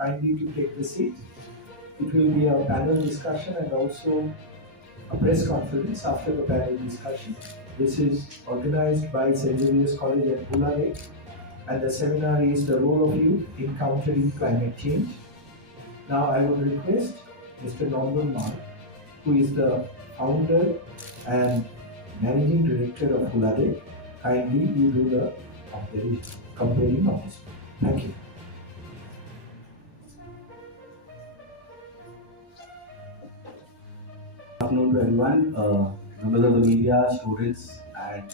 kindly to take the seat. It will be a panel discussion and also a press conference after the panel discussion. This is organized by St. Xavier's College at Bula Lake, and the seminar is the role of youth in countering climate change. Now I would request Mr. Nandan Mal, who is the founder and managing director of Bula Lake, kindly you do the comparing of this. Thank you. Good afternoon to everyone, members of the media, students, and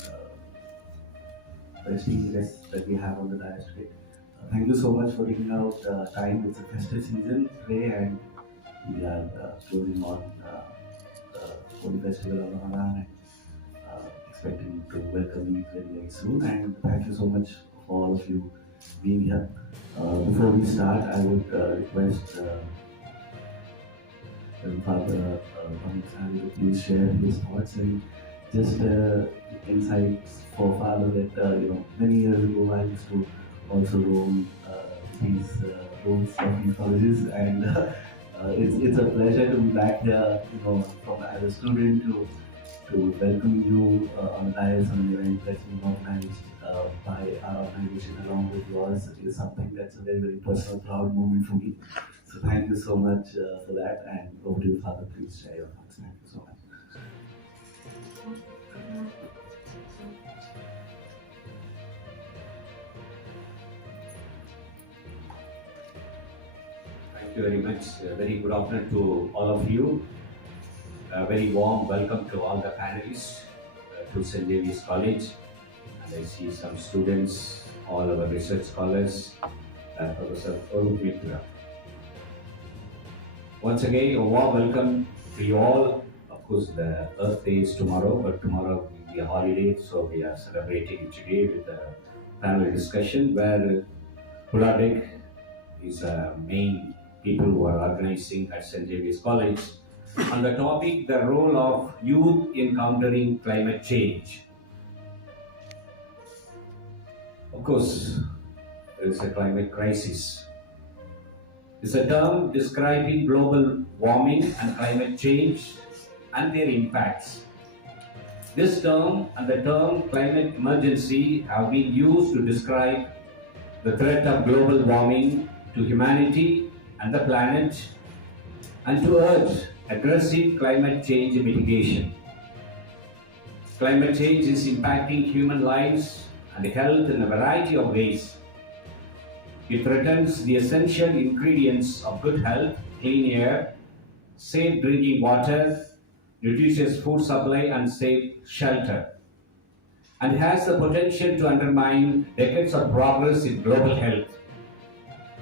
the esteemed guests that we have on the dais today. Thank you so much for taking out time. It's a festive season today, and we are closing on the Holy Festival of Ramadan and expecting to welcome you very, very soon. And thank you so much for all of you being here. Before we start, I would request Father Sally to please share his thoughts and just insights for Father that many years ago I used to also roam these rooms of these colleges, and it's a pleasure to be back here, from as a student to welcome you on the dais on an event that's been organized by our organization along with yours. It is something that's a very, very personal, proud moment for me. So thank you so much for that, and over to you, Father. Please share your thoughts. Thank you so much. Thank you very much. Very good afternoon to all of you. A very warm welcome to all the panelists to St. Xavier's College. And I see some students, all our research scholars, and Professor Arup Mitra. Once again, a warm welcome to you all. Of course, the Earth Day is tomorrow, but tomorrow will be a holiday, so we are celebrating it today with a panel discussion where Bula Lake is a main people who are organizing at St. Xavier's College on the topic, the role of youth in countering climate change. Of course, there is a climate crisis. It's a term describing global warming and climate change and their impacts. This term and the term climate emergency have been used to describe the threat of global warming to humanity and the planet, and to urge aggressive climate change mitigation. Climate change is impacting human lives and health in a variety of ways. It threatens the essential ingredients of good health, clean air, safe drinking water, reduces food supply and safe shelter, and has the potential to undermine decades of progress in global health.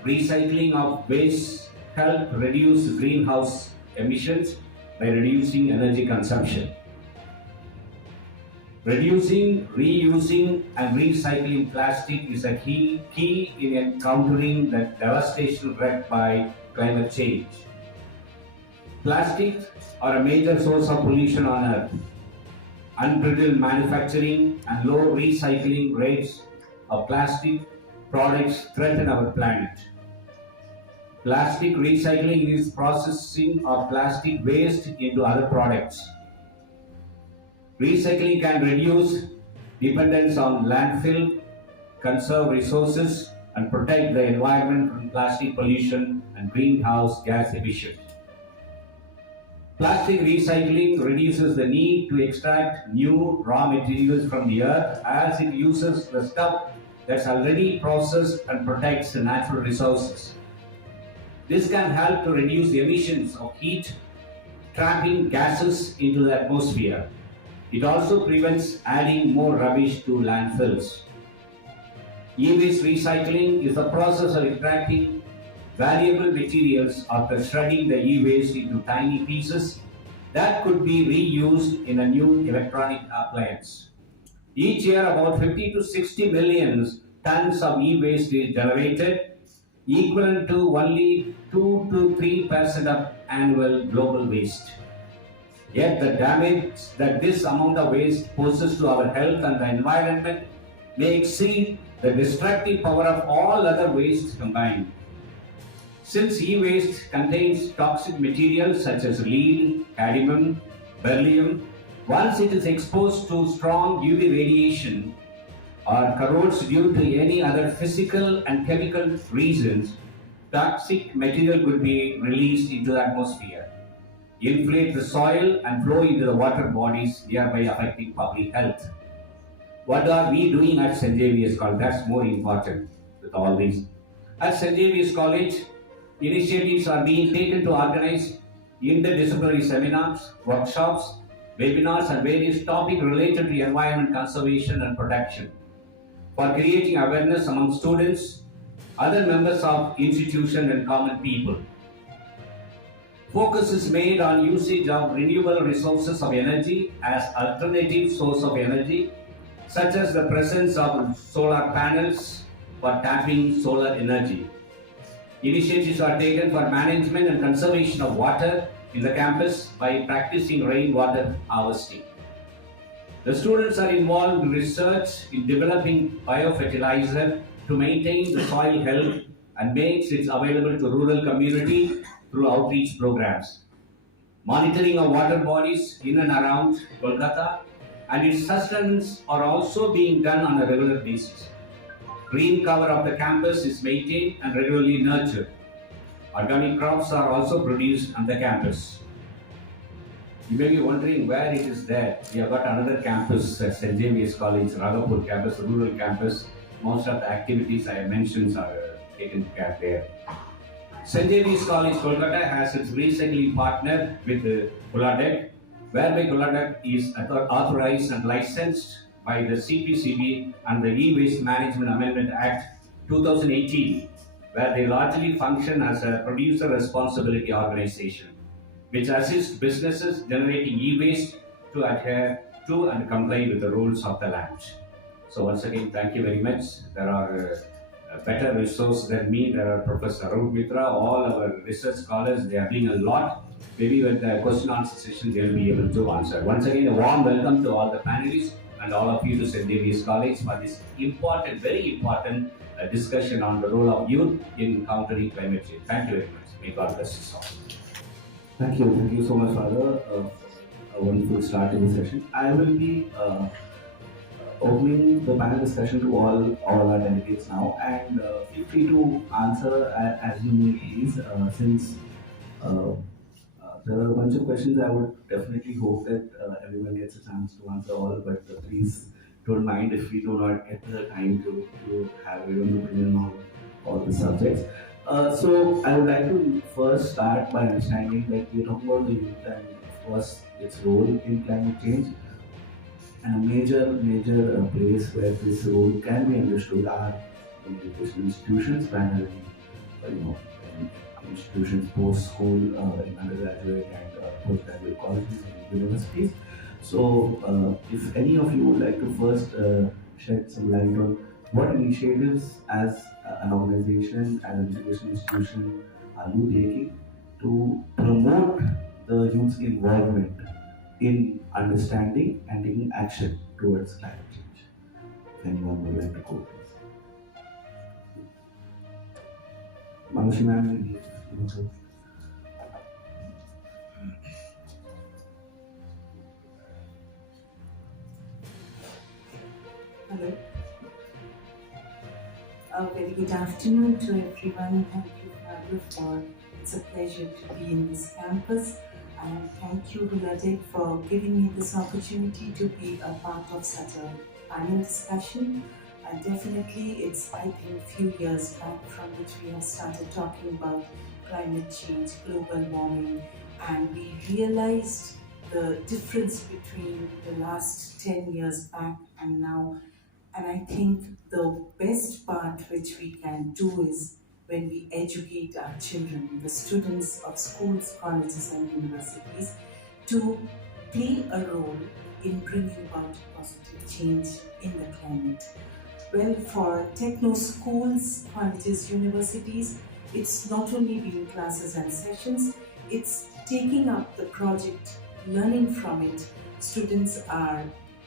Recycling of waste help reduce greenhouse emissions by reducing energy consumption. Reducing, reusing, and recycling plastic is a key in countering the devastation wreaked by climate change. Plastics are a major source of pollution on Earth. Unbridled manufacturing and low recycling rates of plastic products threaten our planet. Plastic recycling is processing of plastic waste into other products. Recycling can reduce dependence on landfill, conserve resources, and protect the environment from plastic pollution and greenhouse gas emissions. Plastic recycling reduces the need to extract new raw materials from the earth, as it uses the stuff that's already processed and protects the natural resources. This can help to reduce the emissions of heat, trapping gases into the atmosphere. It also prevents adding more rubbish to landfills. E-waste recycling is the process of extracting valuable materials after shredding the e-waste into tiny pieces that could be reused in a new electronic appliance. Each year, about 50 to 60 million tons of e-waste is generated, equivalent to only 2 to 3% of annual global waste. Yet the damage that this amount of waste poses to our health and the environment may exceed the destructive power of all other waste combined. Since e-waste contains toxic materials such as lead, cadmium, beryllium, once it is exposed to strong UV radiation or corrodes due to any other physical and chemical reasons, toxic material could be released into the atmosphere, inflate the soil and flow into the water bodies, thereby affecting public health. What are we doing at St. Xavier's College? That's more important with all these. At St. Xavier's College, initiatives are being taken to organize interdisciplinary seminars, workshops, webinars, and various topics related to environment conservation and protection for creating awareness among students, other members of institution, and common people. Focus is made on usage of renewable resources of energy as alternative source of energy, such as the presence of solar panels for tapping solar energy. Initiatives are taken for management and conservation of water in the campus by practicing rainwater harvesting. The students are involved in research in developing biofertilizer to maintain the soil health and makes it available to rural community through outreach programs. Monitoring of water bodies in and around Kolkata and its sustenance are also being done on a regular basis. Green cover of the campus is maintained and regularly nurtured. Organic crops are also produced on the campus. You may be wondering where it is there. We have got another campus, St. Xavier's College, Ragapur campus, rural campus. Most of the activities I mentioned are taken care there. St. Xavier's College, Kolkata has its recently partnered with Kuladek, whereby Kuladek is authorized and licensed by the CPCB and the E-Waste Management Amendment Act 2018, where they largely function as a producer responsibility organization, which assists businesses generating e-waste to adhere to and comply with the rules of the land. So once again, thank you very much. There are better resources than me. There are Professor Arun Mitra, all our research scholars. They are doing a lot. Maybe with the question answer session, they will be able to answer. Once again, a warm welcome to all the panelists and all of you to St. Xavier's College for this important, very important discussion on the role of youth in countering climate change. Thank you very much. May God bless us all. Thank you so much, Father. A wonderful start to the session. I will be opening the panel discussion to all our delegates now, and feel free to answer as you may please. Since there are a bunch of questions, I would definitely hope that everyone gets a chance to answer all, but please don't mind if we do not get the time to have everyone's opinion on all the subjects. So I would like to first start by understanding that we're talking about the youth and of course its role in climate change. And a major place where this role can be understood are in educational institutions, primarily in institutions post-school, in undergraduate and postgraduate colleges and universities. So if any of you would like to first shed some light on what initiatives as an organization, as an educational institution are you taking to promote the youth's involvement in understanding and taking action towards climate change? If anyone would like to go, please. Manushi ma'am, maybe you want to. Hello. A very good afternoon to everyone. Thank you, Father, it's a pleasure to be in this campus. And thank you, Kuladek, for giving me this opportunity to be a part of such a panel discussion. And definitely, it's, I think, a few years back from which we have started talking about climate change, global warming, and we realized the difference between the last 10 years back and now. And I think the best part which we can do is when we educate our children, the students of schools, colleges and universities, to play a role in bringing about positive change in the climate. Well, for techno schools, colleges, universities, it's not only been classes and sessions, it's taking up the project, learning from it. Students are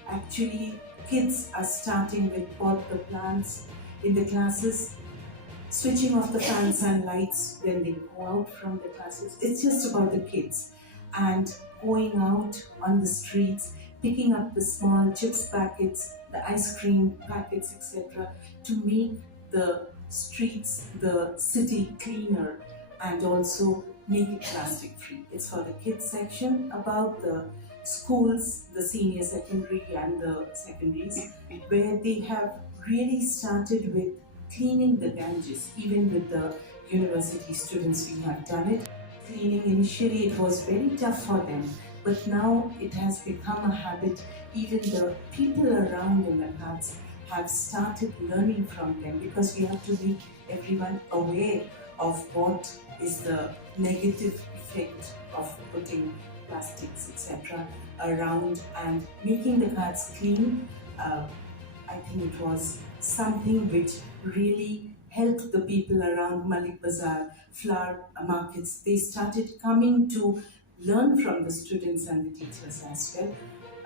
actually, kids are starting with pot the plants in the classes, switching off the fans and lights when they go out from the classes. It's just about the kids and going out on the streets, picking up the small chips packets, the ice cream packets, etc., to make the streets, the city cleaner and also make it plastic free. It's for the kids section. About the schools, the senior secondary and the secondaries, where they have really started with cleaning the Ganges. Even with the university students, we have done it. Cleaning initially it was very tough for them, but now it has become a habit. Even the people around in the ghats have started learning from them, because we have to make everyone aware of what is the negative effect of putting plastics, etc., around and making the ghats clean. I think it was something which really helped the people around Malik Bazaar, flower markets. They started coming to learn from the students and the teachers as well.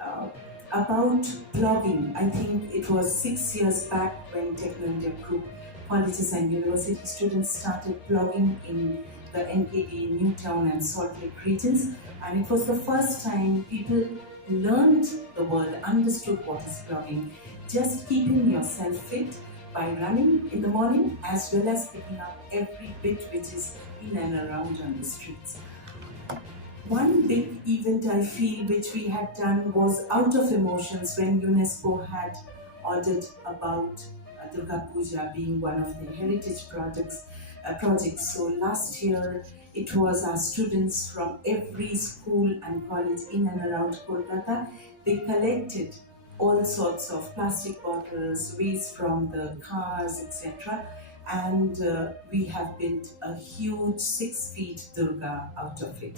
Uh, about blogging, I think it was 6 years back when Techno India Group colleges and university students started blogging in the NKD, Newtown and Salt Lake regions, and it was the first time people learned the word, understood what is blogging. Just keeping yourself fit by running in the morning, as well as picking up every bit which is in and around on the streets. One big event I feel which we had done was Out of Emotions, when UNESCO had ordered about Durga Puja being one of their heritage projects. So last year it was our students from every school and college in and around Kolkata. They collected all sorts of plastic bottles, waste from the cars, etc. And we have built a huge 6 feet Durga out of it.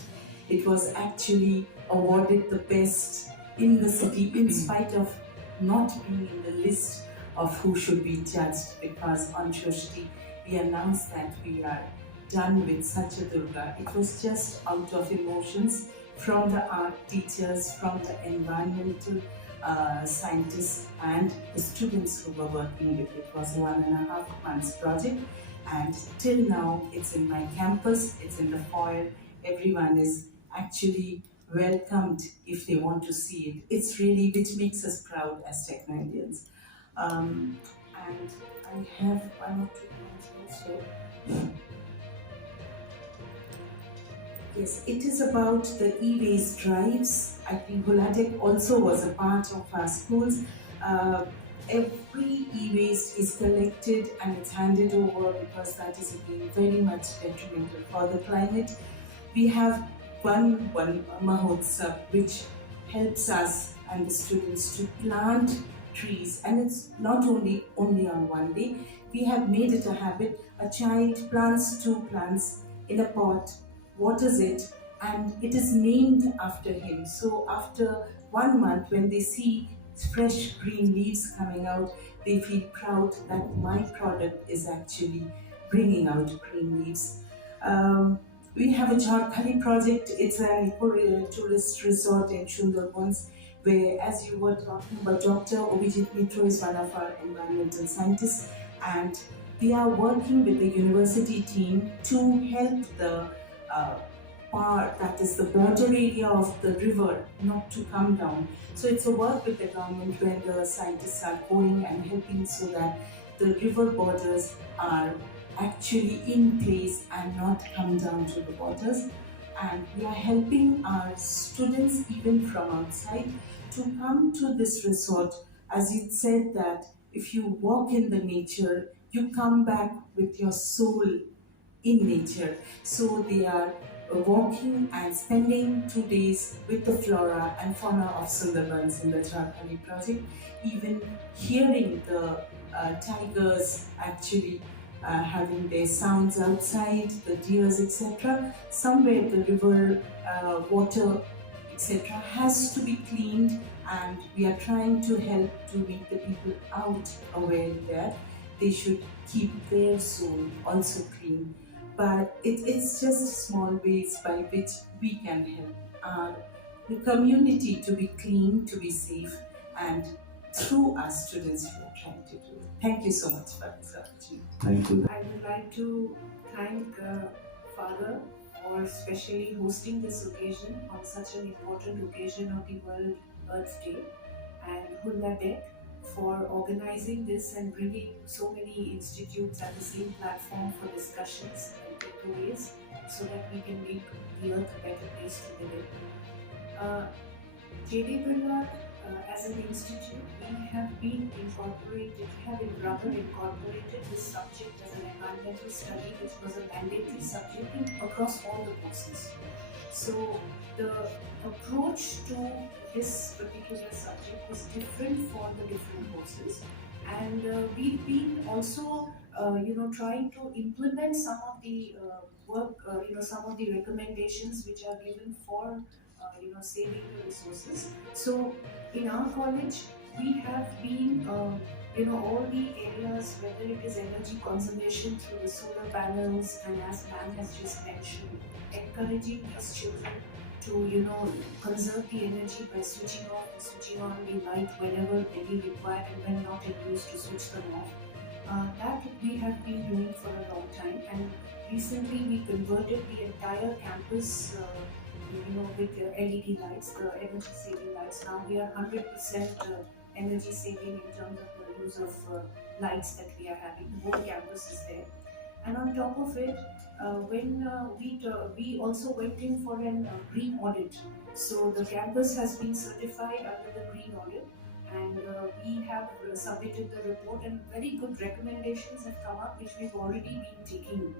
It was actually awarded the best in the city, in spite of not being in the list of who should be judged, because on Shoshti we announced that we are done with such a Durga. It was just out of emotions from the art teachers, from the environmental scientists and the students who were working with it. It was 1.5 months project, and till now it's in my campus, it's in the foyer. Everyone is actually welcomed if they want to see it. It's really, which makes us proud as Techno Indians. And I have one or two points also. Yes, it is about the e-waste drives. I think Guladek also was a part of our schools. Every e-waste is collected and it's handed over, because that is again very much detrimental for the climate. We have one Mahotsav which helps us and the students to plant trees, and it's not only on one day. We have made it a habit. A child plants 2 plants in a pot, waters it, and it is named after him. So after 1 month, when they see fresh green leaves coming out, they feel proud that my product is actually bringing out green leaves. We have a Jharkhali project. It's an eco-tourist resort in Sundarbans, where, as you were talking about, Dr. Obijit Mitra is one of our environmental scientists, and we are working with the university team to help the part, that is the border area of the river, not to come down. So it's a work with the government where the scientists are going and helping so that the river borders are actually in place and not come down to the waters. And we are helping our students even from outside to come to this resort. As it said that if you walk in the nature, you come back with your soul in nature. So they are walking and spending 2 days with the flora and fauna of Sundarbans in the Jharkhali project, even hearing the tigers actually having their sounds outside, the deers, etc. Somewhere the river water, etc., has to be cleaned, and we are trying to help to make the people out aware that they should keep their soul also clean. But it's just small ways by which we can help our the community to be clean, to be safe, and through us students we are trying to do. Thank you so much for this opportunity. Thank you. I would like to thank Father for specially hosting this occasion on such an important occasion of the World Earth Day, and Hulladek for organizing this and bringing so many institutes at the same platform for discussions and takeaways so that we can make the earth a better place to live in. JD Birla, as an institute, we have been incorporated, we have rather incorporated this subject as an environmental study, which was a mandatory subject across all the courses. So the approach to this particular subject was different for the different courses, and we've been also, trying to implement some of the work, some of the recommendations which are given for, saving the resources. So in our college, we have been, all the areas, whether it is energy conservation through the solar panels, and as Ma'am has just mentioned, encouraging these children to, conserve the energy by switching off and switching on the light whenever any required, and when not in use to switch them off. That we have been doing for a long time, and recently we converted the entire campus, with the LED lights, the energy saving lights. Now we are 100% energy saving in terms of the use of lights that we are having. The whole campus is there. And on top of it, when we also went in for an green audit. So the campus has been certified under the green audit, and we have submitted the report, and very good recommendations have come up, which we've already been taking.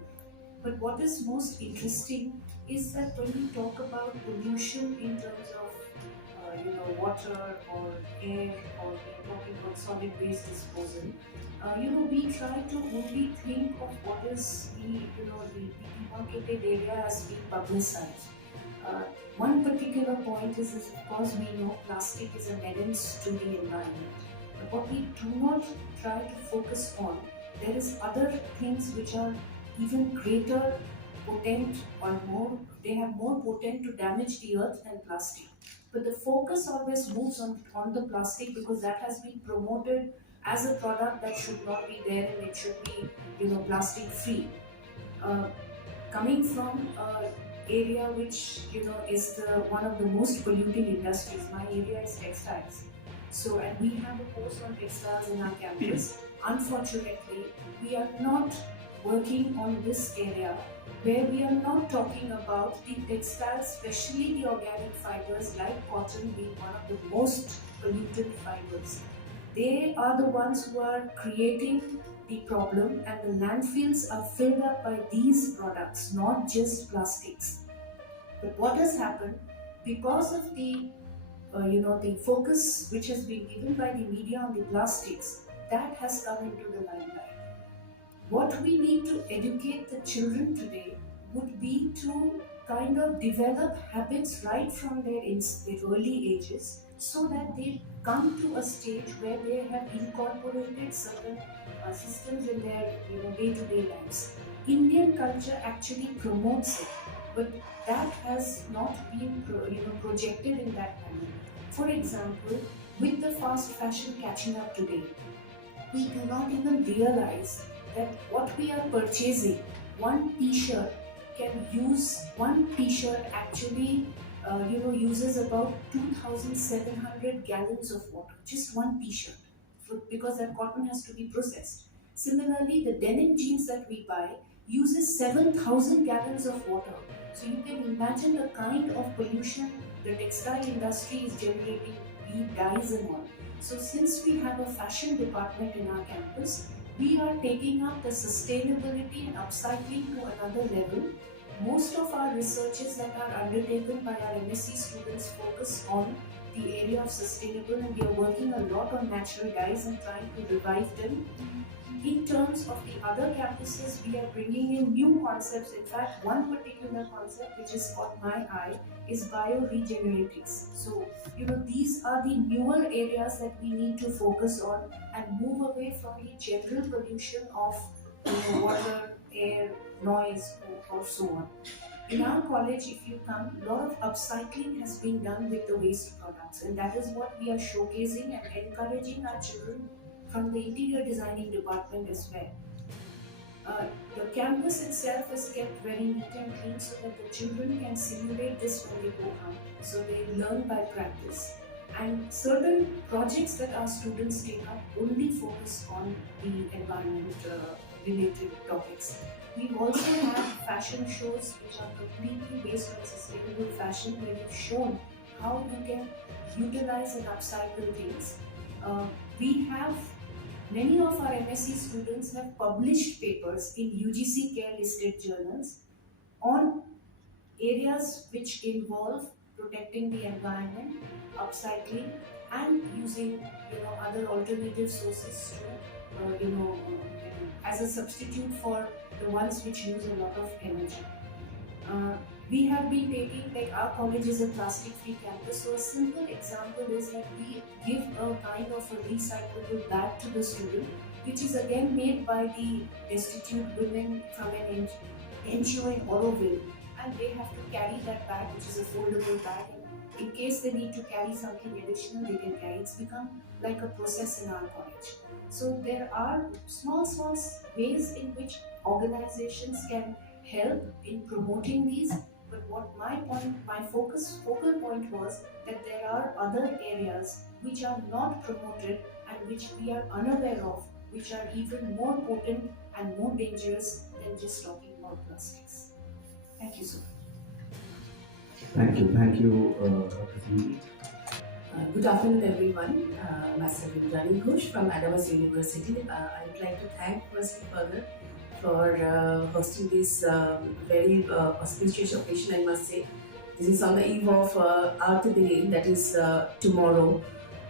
But what is most interesting is that when we talk about pollution in terms of water or air, or we are talking about solid waste disposal, we try to only think of what is the demarcated area as being publicized. One particular point is of course we know plastic is a menace to the environment. But what we do not try to focus on, there is other things which are even greater potent, or more, they have more potent to damage the earth than plastic. But the focus always moves on the plastic, because that has been promoted as a product that should not be there, and it should be plastic free. Coming from area which is one of the most polluting industries, my area is textiles. So, and we have a course on textiles in our campus. Unfortunately, we are not working on this area, where we are not talking about the textiles, especially the organic fibers like cotton being one of the most polluted fibers. They are the ones who are creating the problem, and the landfills are filled up by these products, not just plastics. But what has happened, because of the the focus which has been given by the media on the plastics, that has come into the limelight. What we need to educate the children today would be to kind of develop habits right from their early ages, so that they come to a stage where they have incorporated certain systems in their day-to-day lives. Indian culture actually promotes it, but that has not been projected in that manner. For example, with the fast fashion catching up today, we do not even realize that what we are purchasing, one t-shirt one t-shirt actually uses about 2,700 gallons of water, just one t-shirt, because that cotton has to be processed. Similarly, the denim jeans that we buy uses 7,000 gallons of water. So you can imagine the kind of pollution the textile industry is generating, be it dyes and all. So since we have a fashion department in our campus, we are taking up the sustainability and upcycling to another level. Most of our researches that are undertaken by our MSc students focus on the area of sustainable, and we are working a lot on natural dyes and trying to revive them. In terms of the other campuses, we are bringing in new concepts. In fact, one particular concept which has caught my eye is bioregeneratives. So, these are the newer areas that we need to focus on and move away from the general pollution of water, air, noise, or so on. In our college, if you come, a lot of upcycling has been done with the waste products, and that is what we are showcasing and encouraging our children from the interior designing department as well. The campus itself is kept very neat and clean so that the children can simulate this when they go out. So they learn by practice. And certain projects that our students take up only focus on the environment related topics. We also have fashion shows which are completely based on sustainable fashion, where we've shown how you can utilize and upcycle things. We have Many of our MSc students have published papers in UGC care listed journals on areas which involve protecting the environment, upcycling, and using other alternative sources to as a substitute for the ones which use a lot of energy. We have been taking, like our college is a plastic free campus, so a simple example is that we give a kind of a recyclable bag to the student, which is again made by the destitute women from an NGO in Oroville, and they have to carry that bag, which is a foldable bag, and in case they need to carry something additional, they can carry. It's become like a process in our college. So there are small ways in which organizations can help in promoting these. But what my focal point was that there are other areas which are not promoted and which we are unaware of, which are even more potent and more dangerous than just talking about plastics. Thank you so much. Thank you, Dr. Singh. Good afternoon, everyone. Myself is Rani Ghosh from Adams University. I would like to thank Mr. Further for hosting this very auspicious occasion, I must say. This is on the eve of Earth Day, that is tomorrow.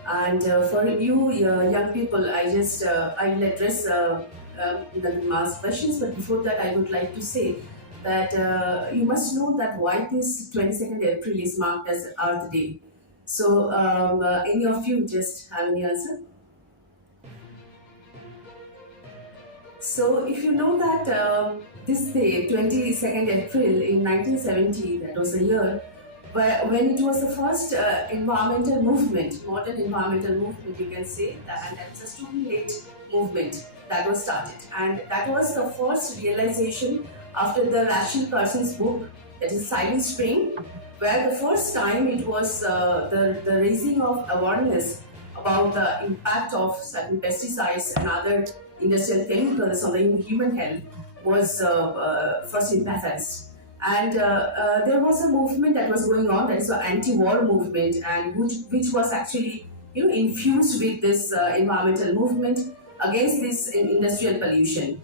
And for you young people, I will address the mass questions, but before that I would like to say that you must know that why this 22nd April is marked as Earth Day. So any of you just have any answer? So if you know that this day, 22nd April in 1970, that was a year when it was the first environmental movement, modern environmental movement, you can say, and that was a student-led movement that was started. And that was the first realization after the Rachel Carson's book, that is Silent Spring, where the first time it was the raising of awareness about the impact of certain pesticides and other industrial chemicals on the human health was first emphasized. And there was a movement that was going on, that is the anti-war movement, and which was actually infused with this environmental movement against this industrial pollution.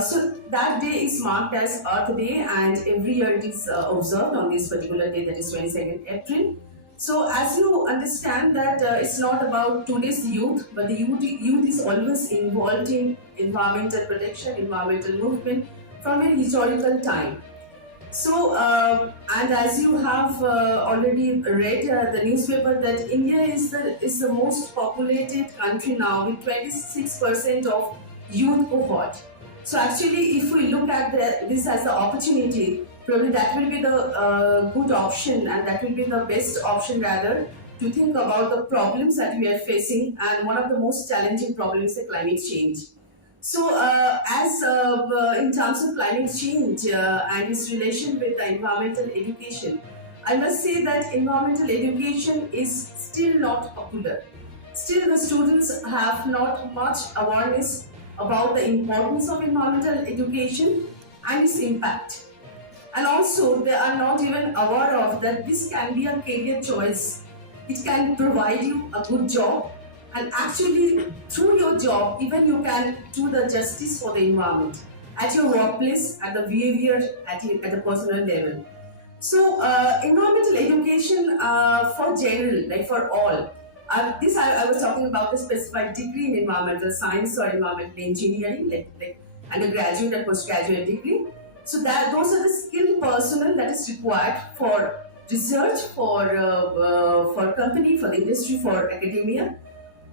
So that day is marked as Earth Day, and every year it is observed on this particular day, that is 22nd April. So as you understand that it's not about today's youth, but the youth is always involved in environmental protection, environmental movement from a historical time. So, and as you have already read the newspaper, that India is the most populated country now with 26% of youth cohort. So actually, if we look at this as the opportunity, probably that will be the good option, and that will be the best option rather to think about the problems that we are facing, and one of the most challenging problems is climate change. So as in terms of climate change and its relation with the environmental education, I must say that environmental education is still not popular. Still the students have not much awareness about the importance of environmental education and its impact. And also they are not even aware of that this can be a career choice. It can provide you a good job, and actually through your job even you can do the justice for the environment at your workplace, at the behavior, at the personal level. So environmental education for general, like for all. I was talking about the specified degree in environmental science or environmental engineering, like undergraduate and postgraduate degree. So those are the skilled personnel that is required for research, for company, for the industry, for academia.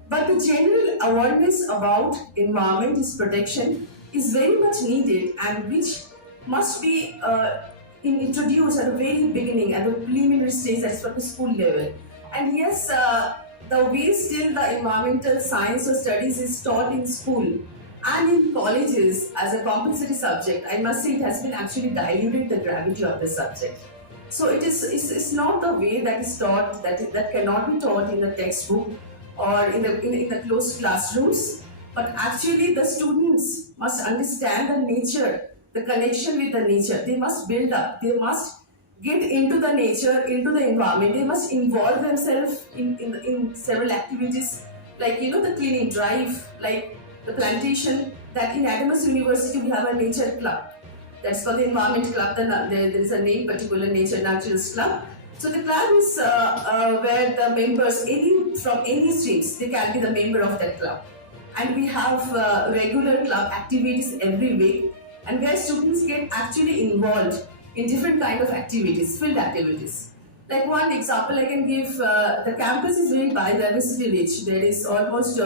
But the general awareness about environment, its protection is very much needed, and which must be introduced at the very beginning, at the preliminary stage, that's for the school level. And yes, the way still the environmental science or studies is taught in school and in colleges as a compulsory subject, I must say it has been actually diluted the gravity of the subject. So it's not the way that is taught, that cannot be taught in the textbook or in the closed classrooms, but actually the students must understand the nature, the connection with the nature. They must build up, they must get into the nature, into the environment. They must involve themselves in several activities, like the cleaning drive, like the plantation. That in Adams University we have a nature club. That's called the Environment Club. There is a name, particular Nature Naturalist Club. So the club is where the members, from any streams, they can be the member of that club. And we have regular club activities every week, and where students get actually involved in different kind of activities, field activities. Like one example I can give, the campus is very biodiversity rich. There is almost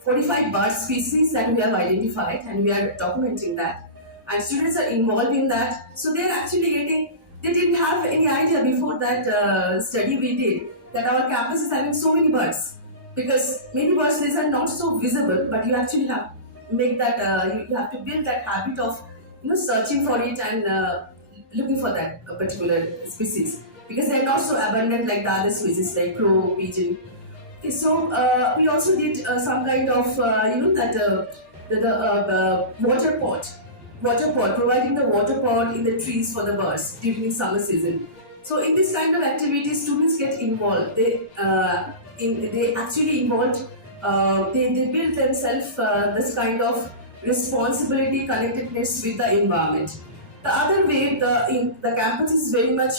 45 bird species that we have identified, and we are documenting that. And students are involved in that. So they are actually they didn't have any idea before that study we did, that our campus is having so many birds. Because many birds, these are not so visible, but you actually have make that, you have to build that habit of searching for it and looking for that particular species, because they're not so abundant like the other species like crow, pigeon. Okay, so we also did some kind of the water pot, providing the water pot in the trees for the birds during summer season. So in this kind of activities, students get involved. They actually involved. They build themselves this kind of responsibility, connectedness with the environment. The other way, the campus is very much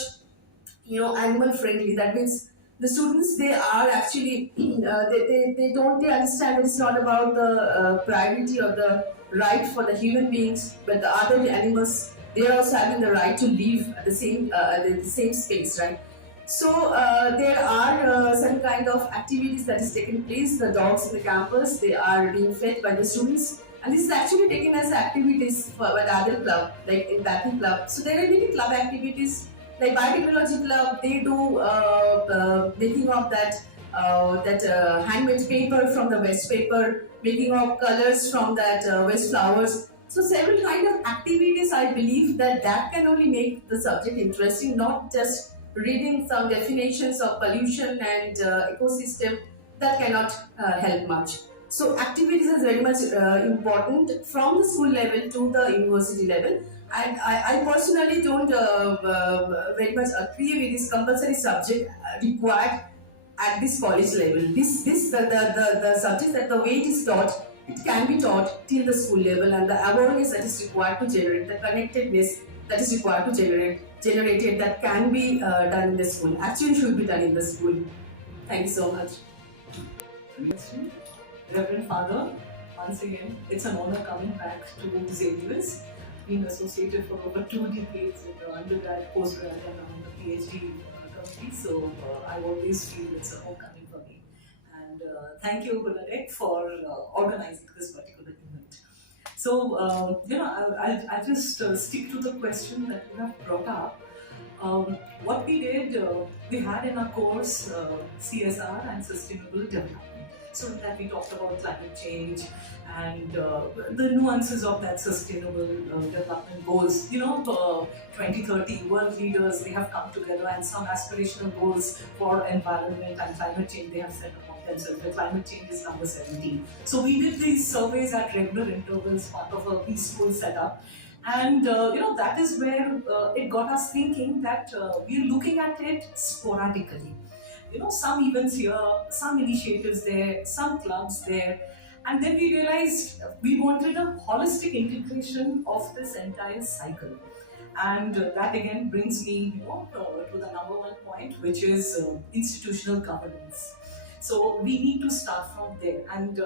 animal friendly. That means the students, they are actually they understand that it's not about the priority or the right for the human beings, but the other animals, they are also having the right to live at the same space, right? So there are some kind of activities that is taking place. The dogs in the campus, they are being fed by the students, and this is actually taken as activities by the other club, like empathy club. So there are many club activities, like biotechnology club. They do making of that handmade paper from the waste paper, making of colors from that waste flowers. So several kind of activities, I believe that can only make the subject interesting, not just reading some definitions of pollution and ecosystem. That cannot help much. So activities is very much important from the school level to the university level. And I personally don't very much agree with this compulsory subject required at this college level. The subject, that the way it is taught, it can be taught till the school level, and the awareness that is required to generate, the connectedness that is required to generated, that can be done in the school. Actually should be done in the school. Thank you so much. Reverend Father, once again, it's an honor coming back to Xavier's. Been associated for over 2 decades with the undergrad, postgrad, and now the PhD company. So I always feel it's a homecoming for me. And thank you, Guladek, for organizing this particular event. So I'll just stick to the question that you have brought up. What we did, we had in our course CSR and sustainable development. So that we talked about climate change and the nuances of that sustainable development goals. 2030 world leaders, they have come together, and some aspirational goals for environment and climate change they have set upon themselves. The climate change is number 17. So we did these surveys at regular intervals, part of a peaceful setup. And that is where it got us thinking that we're looking at it sporadically. Some events here, some initiatives there, some clubs there. And then we realized we wanted a holistic integration of this entire cycle. And that again brings me to the number one point, which is institutional governance. So we need to start from there. And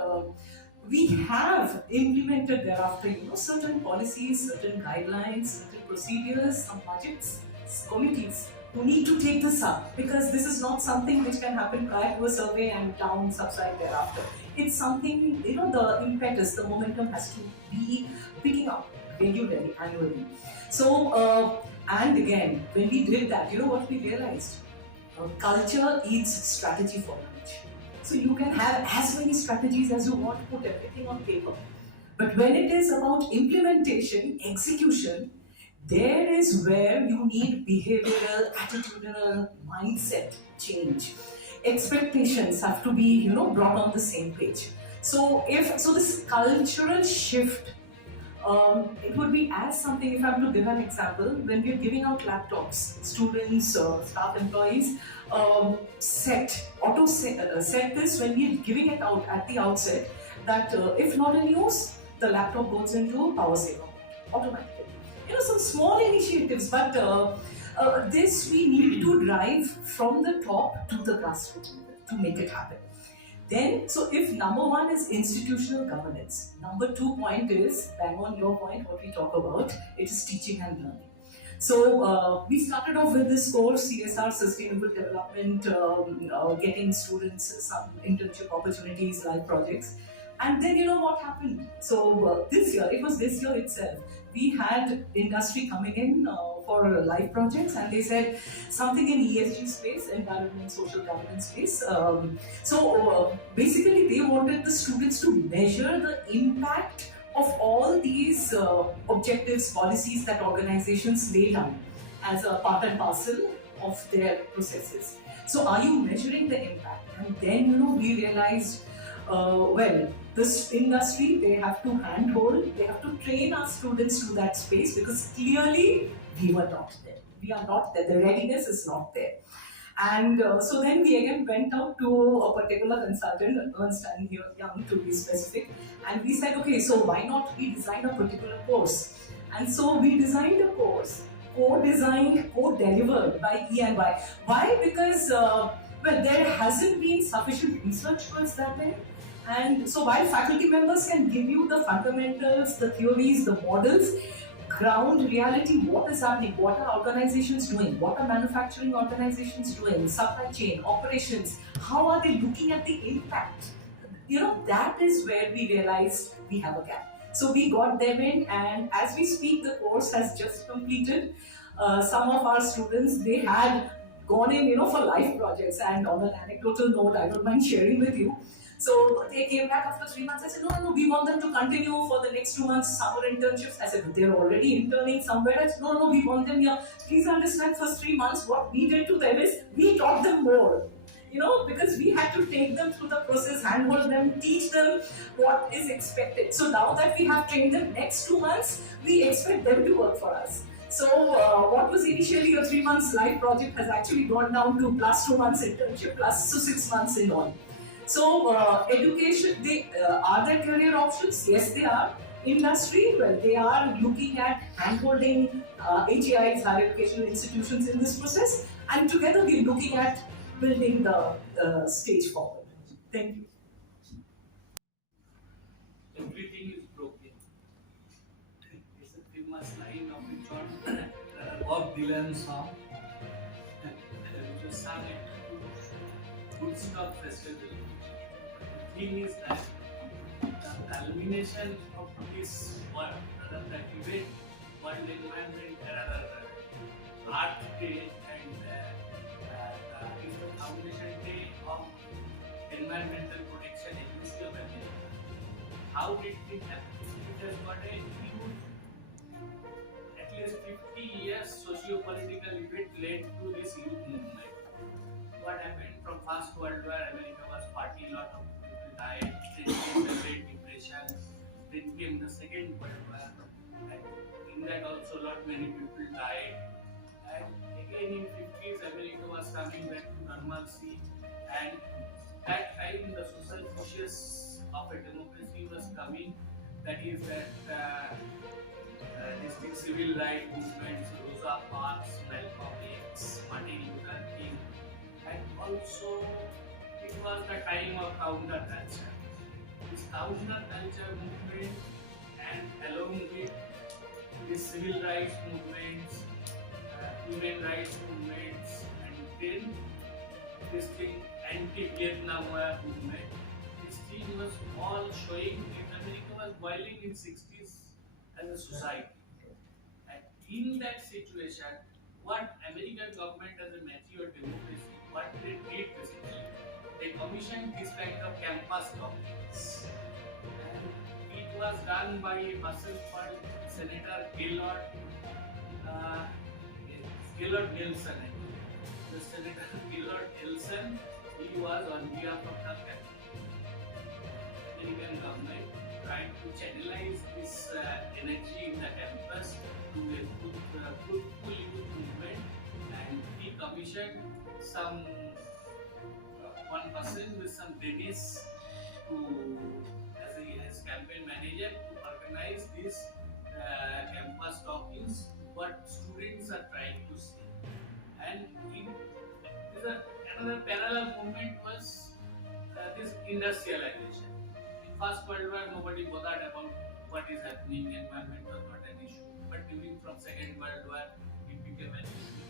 we have implemented thereafter certain policies, certain guidelines, certain procedures, some budgets, committees who need to take this up, because this is not something which can happen prior to a survey and down subside thereafter. It's something, the impetus, the momentum has to be picking up regularly, annually. So And again, when we did that, you know what we realized? Culture eats strategy for lunch. So you can have as many strategies as you want, put everything on paper. But when it is about implementation, execution, there is where you need behavioral, attitudinal mindset change. Expectations have to be, brought on the same page. So this cultural shift, it would be as something, if I have to give an example, when we're giving out laptops, students, staff employees, set this when we're giving it out at the outset, that if not in use, the laptop goes into power saver automatically. Some small initiatives, but this we need to drive from the top to the grassroots to make it happen. Then, so if number one is institutional governance, number 2 point is, bang on your point, what we talk about, it is teaching and learning. So we started off with this course, CSR, Sustainable Development, getting students some internship opportunities, live projects. And then you know what happened? So it was this year itself, we had industry coming in for live projects, and they said something in ESG space, environment, social governance space. Basically they wanted the students to measure the impact of all these objectives, policies that organizations lay down as a part and parcel of their processes. So are you measuring the impact? And then we realized, this industry, they have to handhold, they have to train our students to that space, because clearly we were not there. We are not there. The readiness is not there. And so then we again went out to a particular consultant, Ernst & Young to be specific, and we said, okay, so why not we design a particular course? And so we designed a course, co-designed, co-delivered by E&Y. Why? Because there hasn't been sufficient research towards that end. And so while faculty members can give you the fundamentals, the theories, the models, ground reality, what is happening, what are organizations doing, what are manufacturing organizations doing, supply chain, operations, how are they looking at the impact? That is where we realized we have a gap. So we got them in, and as we speak, the course has just completed. Some of our students, they had gone in, for life projects, and on an anecdotal note, I don't mind sharing with you. So they came back after 3 months. I said, no, we want them to continue for the next 2 months, summer internships. I said, they're already interning somewhere else. No, we want them here. Please understand, first 3 months, what we did to them is, we taught them more. Because we had to take them through the process, handhold them, teach them what is expected. So now that we have trained them, next 2 months, we expect them to work for us. So what was initially a 3 months live project has actually gone down to plus 2 months internship, plus 6 months in all. So education, are there career options? Yes, they are. Industry, well, they are looking at handholding HAIs, higher educational institutions in this process, and together we're looking at building the stage forward. Thank you. Everything is broken. It's a famous line of a John Bob Dylan song, which was sung at Woodstock Festival. The thing is that the culmination of this work, the event, World Environment, Earth Day, and is the foundation day of environmental protection agency of America. How did it happen? It has got a huge, at least 50 years socio-political event led to this youth movement. What happened? From First World War, America was party, lot of people died, then came the Great Depression, then came the Second World War, and in that also many people died. And again in 50s, America was coming back to normalcy, and that time the social conscious of a democracy was coming. That is that this civil rights movements, Rosa Parks, Malcolm X, Martin Luther King, and also it was the time of counterculture. This counterculture movement, and along with the civil rights movements, human rights movements, and then this thing anti-Vietnam War movement. This thing was all showing that America was boiling in 60s as a society. And in that situation, what American government as a mature democracy, what they did basically, they commissioned this kind of campus documents. And it was done by a person called Senator uh, Gaylord Nelson. The Senator Gaylord Nelson, he was on behalf of the American government trying to channelize this energy in the campus to a fruitful youth movement, and he commissioned some one person with some Dennis to as campaign manager to organize this campus talkings what students are trying to say. And another parallel movement was this industrialization. In First World War, nobody bothered about what is happening. Environment was not an issue. But during from Second World War, it became an issue.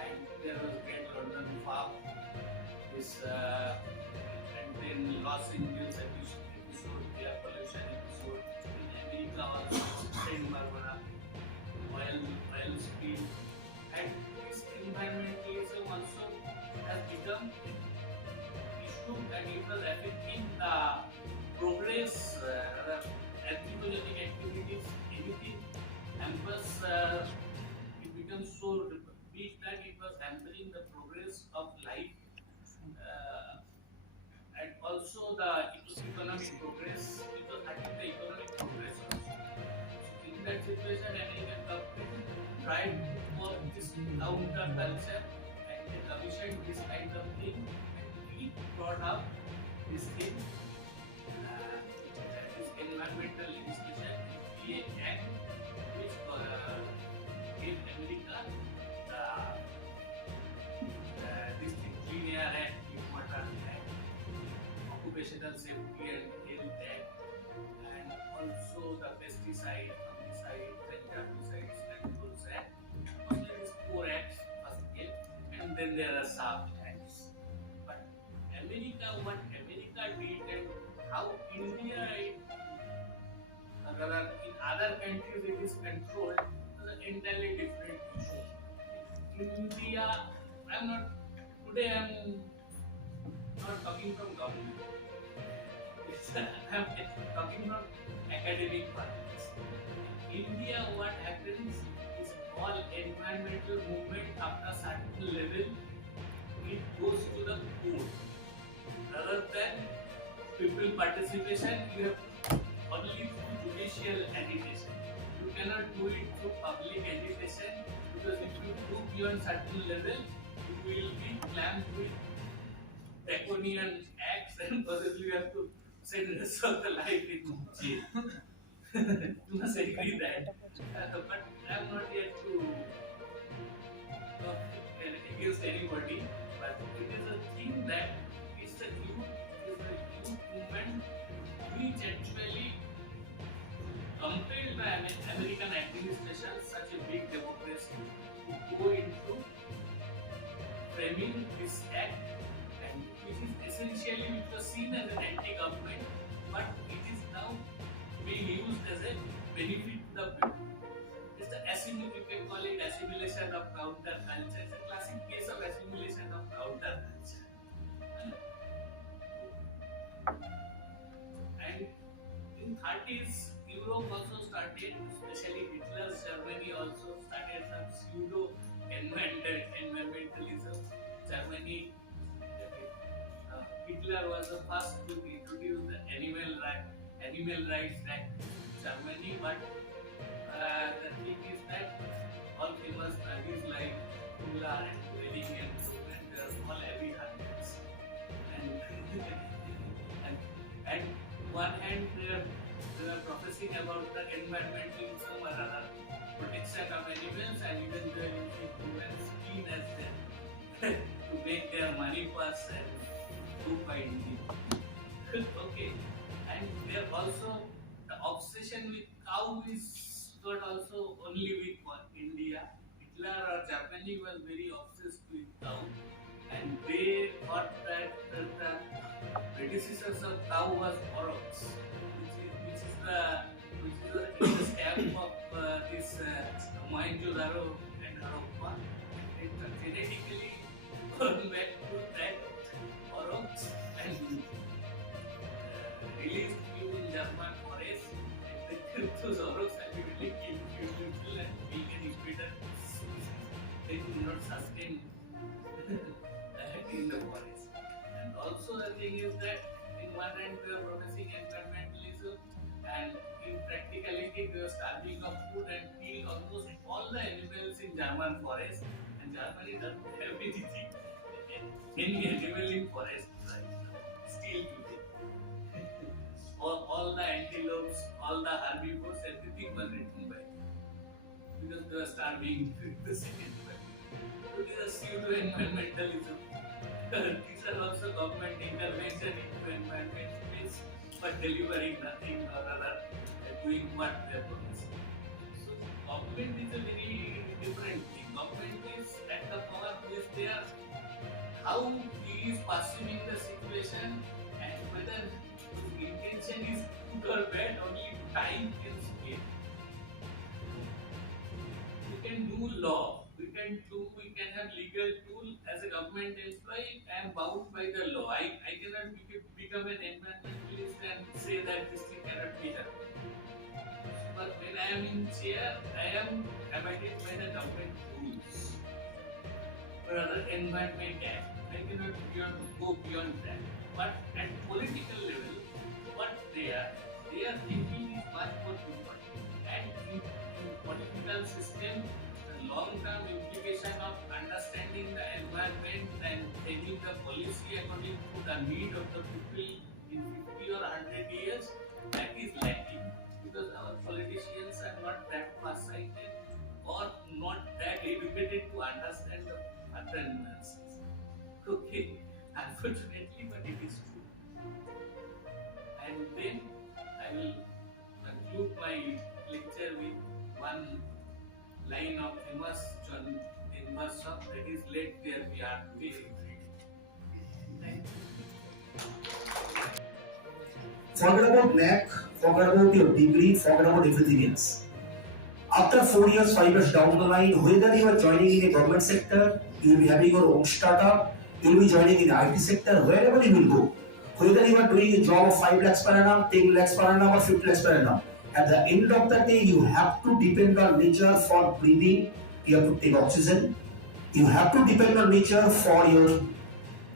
And there was Great London Fog, this and then Los Angeles episode, air pollution episode. In America also, Saint Barbara, oil spill, and this environmentalism also has become issue, and it was affecting the progress, anthropogenic activities, anything. Campus, it becomes so big that it was hampering the progress of life, and also the economic progress. It was hurting the economic progress also. So in that situation, American government tried for this counter culture, and they commissioned this kind of thing, and we brought up this thing, that is environmental legislation, EPA Act, which gave America this thing, Clean Air Act, Clean Water Act, Occupational Safety and Health Act, and also the Pesticide, Fungicides, and Herbicides Controls Act. Only these 4 acts first came, and then there are sub acts. But what America did and how India, rather in other countries it is controlled, is an entirely different issue. In India, I'm not talking from government. I'm talking from academic purpose. In India, what happens is all environmental movement after a certain level, it goes to the court. Rather than people participation, you have only through judicial agitation. You cannot do it through public agitation, because if you do beyond certain level, you will be clamped with draconian acts and possibly you have to spend the rest of the life in jail. You must agree that. But I am not yet to talk against anybody, but it is a thing that it's a youth movement which actually compelled the American administration, such a big democracy, to go into framing this act, and which is essentially, which was seen as an anti-government, but it is now being used as a benefit to the people. It's the you can call it assimilation of counter culture. It's a classic case of assimilation of counter culture. And in 30s, Europe also started, especially Hitler's Germany also started some pseudo environmentalism. Germany, Hitler was the first to introduce the animal rights act in Germany, but the thing is that all famous studies like Kula and Welling and they are all heavy handeds. And one hand they are professing about the environmentalism or other protection of animals, and even they are using human skin as their to make their money pass and do by okay. And there also the obsession with cow is not also only with India. Hitler or Germany was very obsessed with cow, and they thought that the predecessors of cow was oryx, which is the scam of this Arrow and Harappa, and genetically gone back to that Oroks and released you in German forest, and those Oroks ultimately killed people and vegan is better. They could not sustain in the forest. And also the thing is that in one hand we are protesting environmentalism, and in practicality we are starving of food and kill almost all the animals in German forest, and Germany doesn't have anything, any animal in forest right now, still today. all the antelopes, all the herbivores, everything was written by them because they were starving the second one. So these are pseudo-environmentalism. These are also government intervention into environment space, but delivering nothing or rather doing what they are promising. So government is a very different thing. Government is at the power who is there, how he is perceiving the situation, and whether his intention is good or bad, only time can say. We can do law, we can have legal tool. As a government employee, I am bound by the law. I cannot become an environmentalist and say that this thing cannot be done. But when I am in chair, I am abided by the government rules. Rather Environment Act, I cannot go beyond that. But at political level, what they are thinking is much more important. And in political system, the long-term implication of understanding the environment and taking the policy according to the need of the people in 50 or 100 years, that is lacking because our politicians are not that far-sighted or not that educated to understand the other nuances. Okay, unfortunately, but it is true. And then I will conclude my lecture with one line of famous John Denvershop, that is, let there be art today. Thank you. Forget about NAC, forget about your degree, forget about everything else. After 4 years, 5 years down the line, whether you are joining in a government sector, you will be having your own startup, you will be joining in the IT sector, wherever you will go. Whether you are doing a job of 5 lakhs per annum, 10 lakhs per annum or 50 lakhs per annum, at the end of the day, you have to depend on nature for breathing, you have to take oxygen, you have to depend on nature for your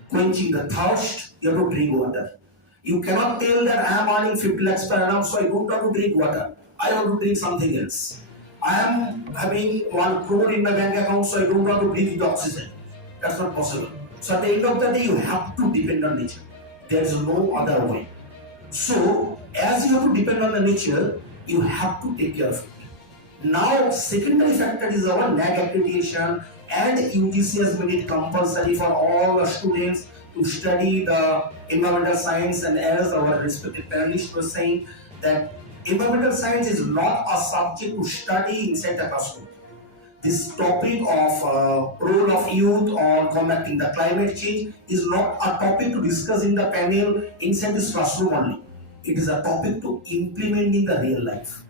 quenching the thirst, you have to drink water. You cannot tell that I am earning 50 lakhs per annum, so I don't want to drink water. I want to drink something else. I am having 1 crore in my bank account, so I don't want to breathe the oxygen. That's not possible. So at the end of the day, you have to depend on nature. There is no other way. So as you have to depend on the nature, you have to take care of it. Now, secondary factor is our NAC accreditation, and UGC has made it compulsory for all the students to study the environmental science. And as our respected panelists were saying, that environmental science is not a subject to study inside the classroom. This topic of role of youth on combating the climate change is not a topic to discuss in the panel inside this classroom only. It is a topic to implement in the real life.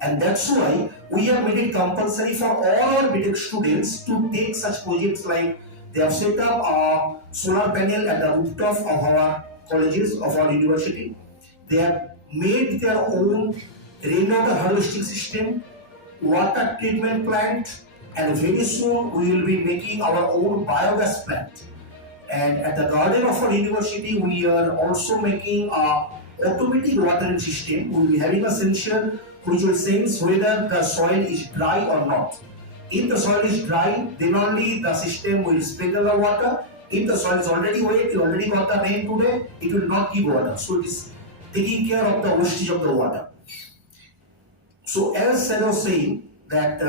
And that's why we have made it compulsory for all our BTech students to take such projects, like they have set up a solar panel at the rooftop of our colleges, of our university. They have made their own rainwater harvesting system, water treatment plant, and very soon we will be making our own biogas plant. And at the garden of our university, we are also making a automatic watering system. We will be having a sensor which will sense whether the soil is dry or not. If the soil is dry, then only the system will sprinkle the water. If the soil is already wet, you already got the rain today, it will not give water. So it is taking care of the wastage of the water. So as Sir was saying, that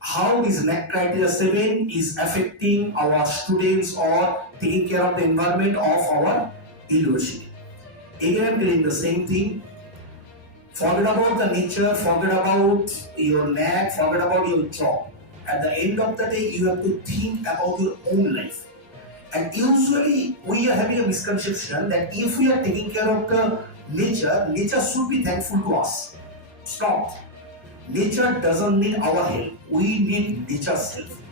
how this NAC criteria 7 is affecting our students or taking care of the environment of our university. Again, I am telling the same thing. Forget about the nature, forget about your NAC, forget about your job. At the end of the day, you have to think about your own life. And usually, we are having a misconception that if we are taking care of the nature, nature should be thankful to us. Stop. nature doesn't need our help. We need nature's self.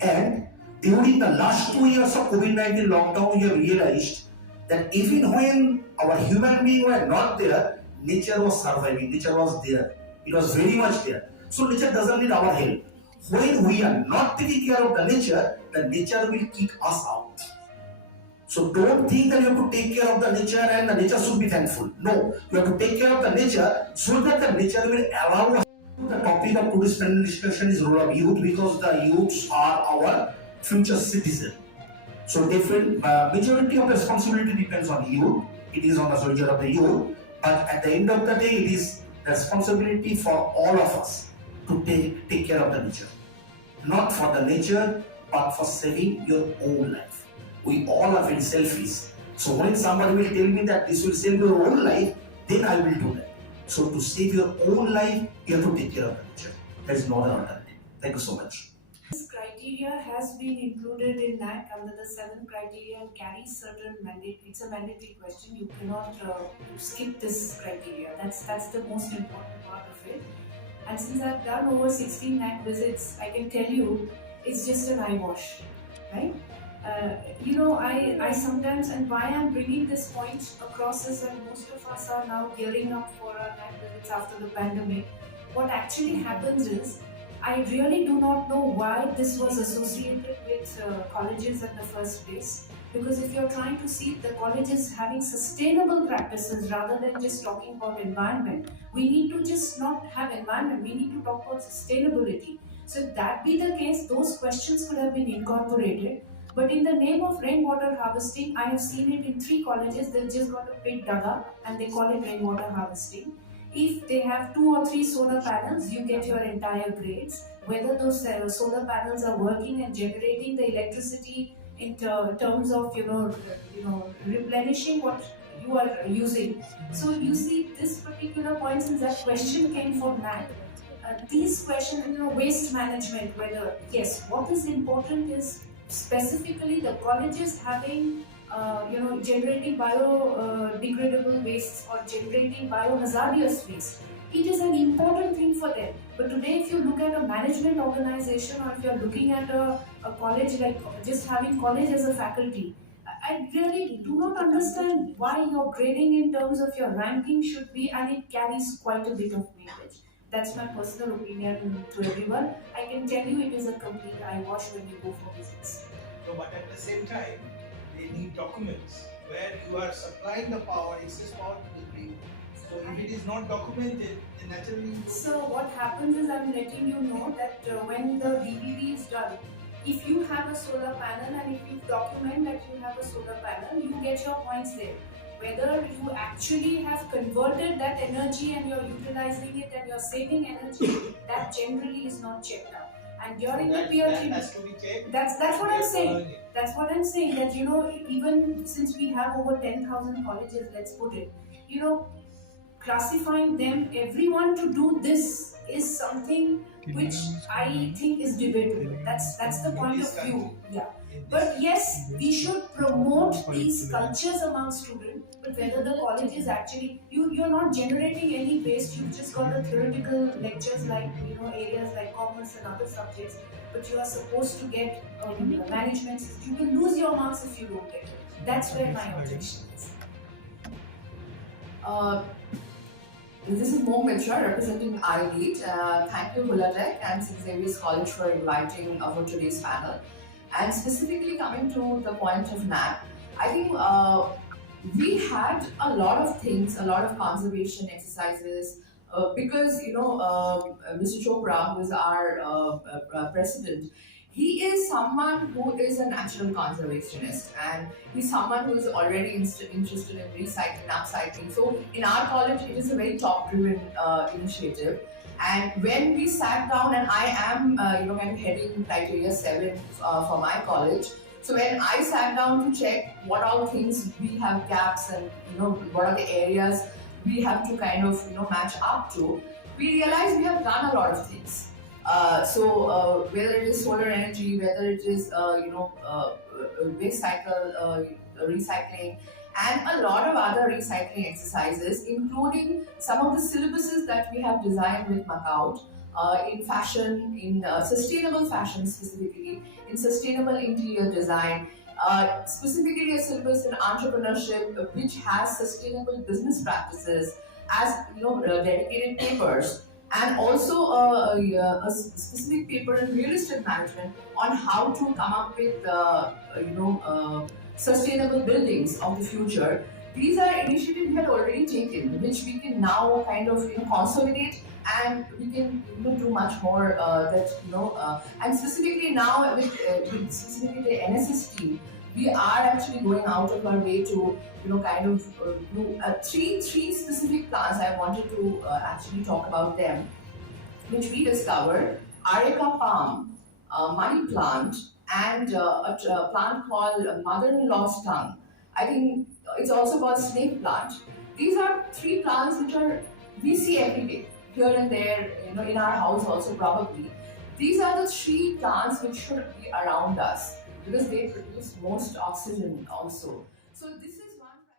And during the last 2 years of COVID-19 lockdown, we have realized that even when our human beings were not there, nature was surviving, nature was there. It was very much there. So nature doesn't need our help. When we are not taking care of the nature will kick us out. So don't think that you have to take care of the nature and the nature should be thankful. No, you have to take care of the nature so that the nature will allow us. The topic of today's panel discussion is role of youth because the youths are our future citizens. So different majority of responsibility depends on youth. It is on the soldier of the youth. But at the end of the day, it is the responsibility for all of us to take care of the nature. Not for the nature, but for saving your own life. We all are very selfish. So when somebody will tell me that this will save your own life, then I will do that. So to save your own life, you have to take care of the nature. There is no other alternative. Thank you so much. This criteria has been included in NAC under the 7 criteria and carries certain mandate. It's a mandatory question. You cannot skip this criteria. That's the most important part of it. And since I've done over 16 NAC visits, I can tell you it's just an eyewash, right? I sometimes, and why I'm bringing this point across is that most of us are now gearing up for our NAC visits after the pandemic. What actually happens is, I really do not know why this was associated with colleges in the first place. Because if you're trying to see the colleges having sustainable practices rather than just talking about environment, we need to just not have environment, we need to talk about sustainability. So if that be the case, those questions could have been incorporated. But in the name of rainwater harvesting, I have seen it in 3 colleges, they've just got a pit dug up and they call it rainwater harvesting. If they have 2 or 3 solar panels, you get your entire grades. Whether those solar panels are working and generating the electricity in terms of replenishing what you are using. So you see, this particular point, since that question came from NAC, these questions, waste management, whether yes, what is important is specifically the colleges having generating biodegradable wastes or generating biohazardous waste. It is an important thing for them. But today, if you look at a management organization or if you're looking at a college, like just having college as a faculty, I really do not understand why your grading in terms of your ranking should be, and it carries quite a bit of weightage. That's my personal opinion to everyone. I can tell you it is a complete eyewash when you go for visits. No, but at the same time, they need documents where you are supplying the power, excess power to the grid. So if it is not documented, then naturally. So what happens is, I'm letting you know that when the DBV is done, if you have a solar panel and if you document that you have a solar panel, you get your points there. Whether you actually have converted that energy and you're utilizing it and you're saving energy, that generally is not checked out. And during the peer review, that's what I'm saying. That's what I'm saying. That even since we have over 10,000 colleges, let's put it, classifying them, everyone to do this is something which I think is debatable. That's the point of view. Yeah. But yes, we should promote these cultures among students. But whether the college is actually, you're not generating any waste. You've just got the theoretical lectures like areas like commerce and other subjects. But you are supposed to get management. You will lose your marks if you don't get it. That's where my objection is. This is Mo Mitra representing iLead. Thank you, Hulatech and St. Xavier's College for inviting for today's panel. And specifically coming to the point of NAC, I think we had a lot of things, a lot of conservation exercises, because Mr. Chopra, who is our president, he is someone who is a natural conservationist, and he's someone who is already interested in recycling, upcycling. So in our college, it is a very top-driven initiative. And when we sat down, and I am kind of heading criteria 7 for my college. So when I sat down to check what all things we have gaps and what are the areas we have to kind of match up to, we realized we have done a lot of things. So whether it is solar energy, whether it is waste cycle recycling, and a lot of other recycling exercises, including some of the syllabuses that we have designed with Macaut. in fashion, in sustainable fashion specifically, in sustainable interior design, specifically a syllabus in entrepreneurship which has sustainable business practices as dedicated papers, and also a specific paper in real estate management on how to come up with sustainable buildings of the future. These are initiatives we had already taken, which we can now kind of consolidate, and we can do much more. And specifically now with specifically the NSS team, we are actually going out of our way to kind of do three specific plans. I wanted to actually talk about them, which we discovered: Areca palm, money plant, and a plant called mother-in-law's tongue. I think it's also called snake plant. These are three plants which are we see every day here and there, in our house also probably. These are the three plants which should be around us because they produce most oxygen also. So this is